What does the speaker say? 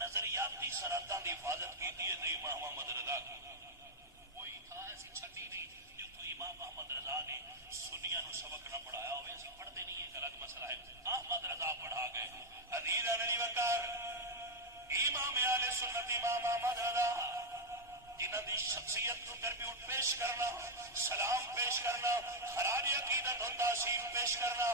نظریاتی سرحدوں کی حفاظت کی ہے امام محمد رضا کی. کوئی تھا ایسی چھٹی نہیں جو تو امام محمد رضا نے سنیاں نو سبق نہ پڑھایا ہوئے. اسی پڑھتے نہیں، ایک الگ مسئلہ ہے. احمد رضا پڑھا گئے. عزیز علی وقار امام اہل سنت امام احمد رضا جنہاں دی شخصیت کو ٹربیوٹ پیش کرنا، سلام پیش کرنا، خراج عقیدت و تعظیم پیش کرنا